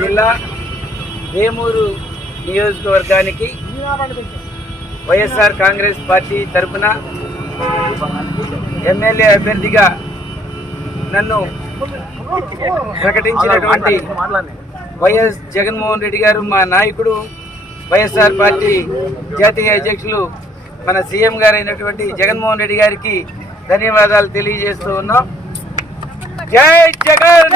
జిల్లా వేమూరు నియోజకవర్గానికి వైఎస్ఆర్ కాంగ్రెస్ పార్టీ తరఫున ఎమ్మెల్యే అభ్యర్థిగా నన్ను ప్రకటించినటువంటి వైఎస్ జగన్మోహన్ రెడ్డి గారు, మా నాయకుడు, వైఎస్ఆర్ పార్టీ జాతీయ అధ్యక్షులు మన సీఎం గారు అయినటువంటి జగన్మోహన్ రెడ్డి గారికి ధన్యవాదాలు తెలియజేస్తూ ఉన్నాం. జై జగన్.